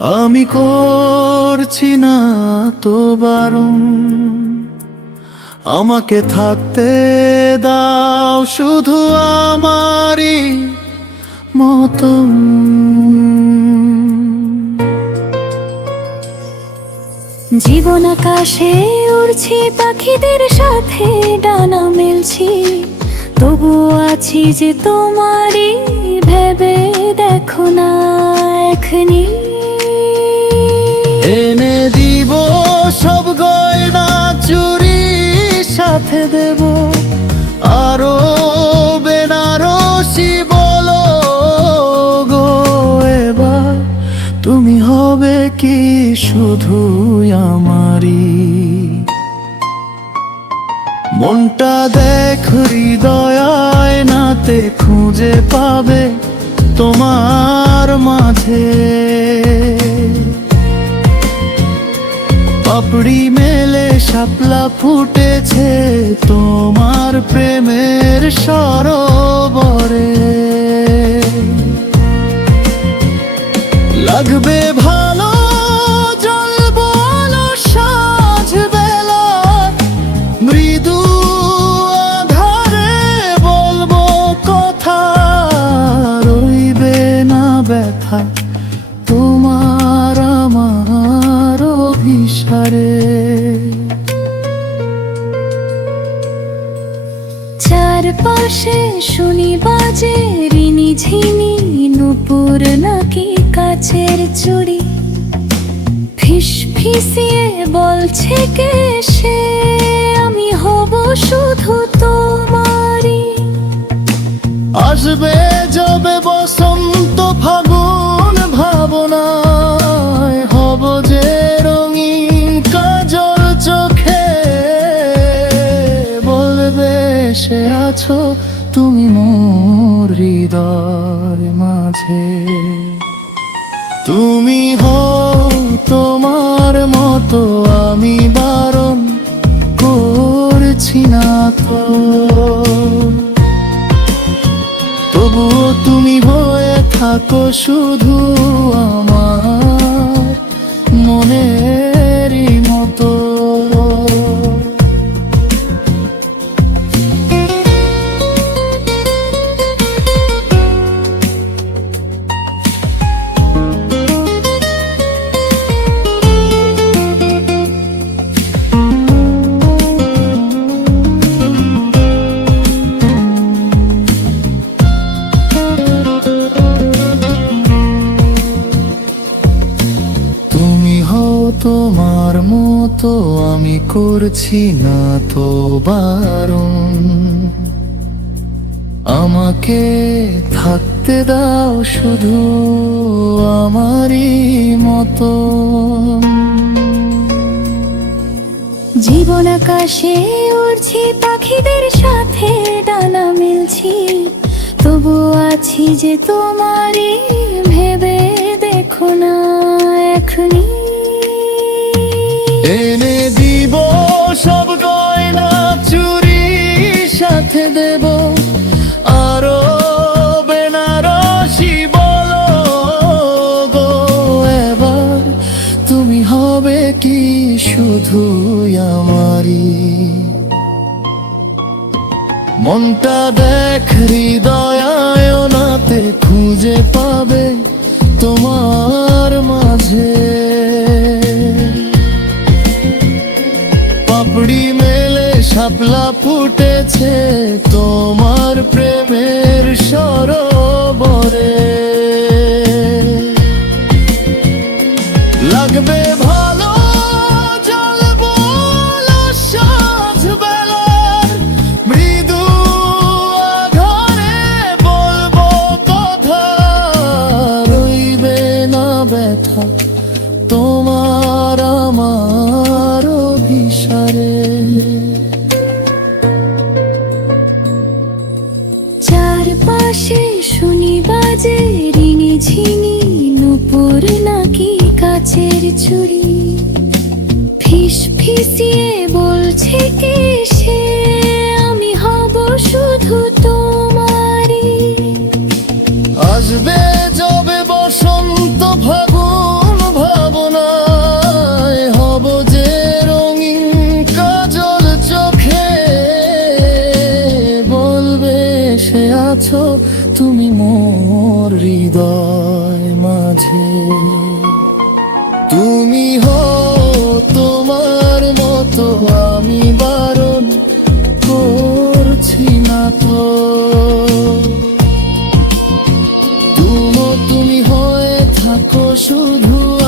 আমি করছি না তো বারণ, আমাকে থাকতে দাও শুধু আমারই মতন। জীবন আকাশে উড়ছি পাখিদের সাথে ডানা মেলছি, তবুও আছি যে তোমারই ভেবে দেখো না এখনি। এনে দিব সব গয়না চুরি, সাথে দেব আরো বেনারসি। বলো গো এবার তুমি হবে কি শুধু আমারই? মনটা দেখ হৃদয় আয়নাতে খুঁজে পাবে তোমার মাঝে। পাপড়ি মেলে শাপলা ফুটেছে তোমার প্রেমের সরোবরে। লাগবে ভালো জল বলো সাঁঝ বেলা, মৃদু আধারে বলবো কথা, রইবে না ব্যথা তোমার আমার অভিসারে। চারপাশে শুনি বাজে রিনি ঝিনি, নুপুর নাকি কাচের চুড়ি, ফিস ফিসিয়ে বলছে কে সে আমি হব শুধু তোমারই। আসবে যাবে বসন্ত ফাগুন ভাবনায়, হব যে রঙিন কাজল চোখে। বলবে সে আছো তুমি মোর হৃদয় মাঝে। তুমি হও তোমার মতো আমি বারণ করছি না তো, তবুও তুমি হয়ে থাকো শুধু আমার মনেরই মতো। তোমার মতো আমি করছি না তো বারণ, আমাকে থাকতে দাও শুধু আমারই মতো। জীবন আকাশে উড়ছি পাখিদের সাথে ডানা মেলছি, তবুও আছি যে তোমারই ভেবে দেখো না এখনি। এনে দিব সব গয়না চুরি, সাথে দেব আরো বেনারসি। বলো গো এবার তুমি হবে কি শুধু আমারই? মনটা দেখ হৃদয় আয়নাতে খুঁজে পাবে তোমার মাঝে। পাপড়ি মেলে শাপলা ফুটেছে তোমার প্রেমের সরোবরে। লাগবে ভালো জল বলো সাঁঝ বেলার, মৃদু আধারে বলবো কথা, রইবে না ব্যথা তোমার আমার অভিসারে। চারপাশে শুনি বাজে রিনি ঝিনি, নুপুর নাকি কাচের চুড়ি, ফিস ফিসিয়ে বলছে কে সে আমি হব শুধু তোমারই। আসবে যাবে বসন্ত ফাগুন হৃদয় মাঝে। তুমি তোমার মতো, আমি বারণ করছি না তো। তুমি হয়ে থাকো শুধু